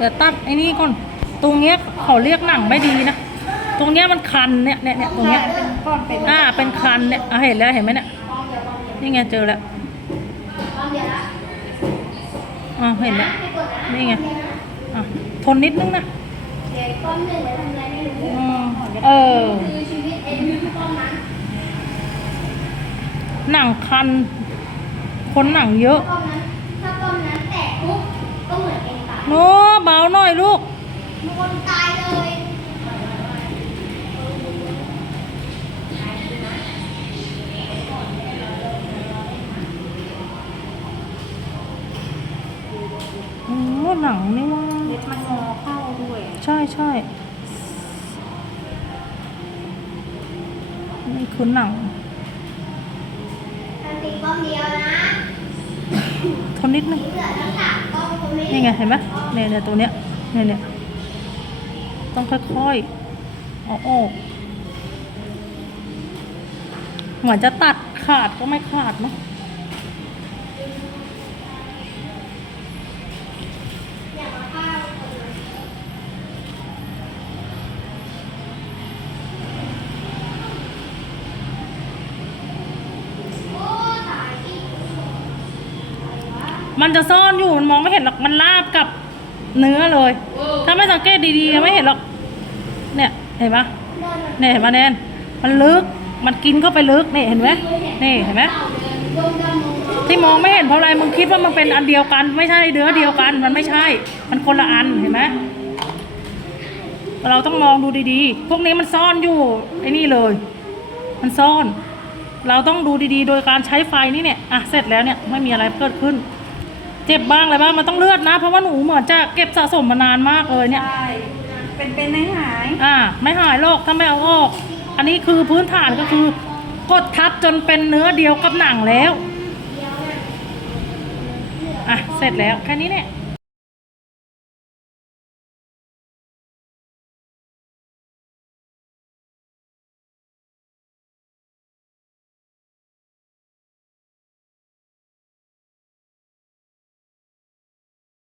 เดี๋ยวตัดไอ้นี่ก่อน ตรงเนี้ยเขาเรียกหนังไม่ดีนะ ตรงเนี้ยมันคันเนี่ยเนี่ยเนี่ยตรงเนี้ยเป็นก้อนเป็นอ่า เป็นคันเนี่ยอะเห็นแล้วเห็นไหมเนี่ย นี่ไงเจอแล้วอ่าเห็นแล้วนี่ไงอะทนนิดนึงนะอืมเออหนังคัน คนหนังเยอะ ถ้าต้นนั้นแตกปุ๊บก็เหมือนเองตาย โน้เบาหน่อยลูก มี คนตายเลยโอ้หนังนี่ว่าเล็บมันงอเข้าด้วย ใช่ใช่นี่คือหนังมันตีกล้องเดียวนะทนนิดนึง เหลือทั้งสามกล้องคนไม่ นี่ไงเห็นไหมเนี่ยเนี่ยตัวเนี้ยเนี่ยเนี่ย ต้องค่อยๆเอาออกเหมือนจะตัดขาดก็ไม่ขาดเนาะมันจะซ่อนอยู่มันมองไม่เห็นหรอกมันลาบกับ เนื้อเลย ถ้าไม่สังเกตดีๆไม่เห็นหรอก เนี่ยเห็นปะโดนมันเนี่ยเห็นปะแนนมันลึก มันกินเข้าไปลึกนี่เห็นไหมนี่เห็นไหมที่มองไม่เห็นเพราะอะไรมึงคิดว่ามันเป็นอันเดียวกัน ไม่ใช่เนื้อเดียวกัน มันไม่ใช่ มันคนละอันเห็นไหมเราต้องมองดูดีๆ พวกนี้มันซ่อนอยู่ไอ้นี่เลย มันซ่อน เราต้องดูดีๆ โดยการใช้ไฟนี่เนี่ย อะ เสร็จแล้วเนี่ย ไม่มีอะไรเกิดขึ้น เจ็บบ้างอะไรบ้างมันต้องเลือดนะ เพราะว่าหนูเหมือนจะเก็บสะสมมานานมากเลยเนี่ย ใช่เป็นเป็นในหาย อ่า ไม่หายโรคถ้าไม่เอาออก อันนี้คือพื้นฐานก็คือกดทับจนเป็นเนื้อเดียวกับหนังแล้ว อะ เสร็จแล้วแค่นี้เนี่ย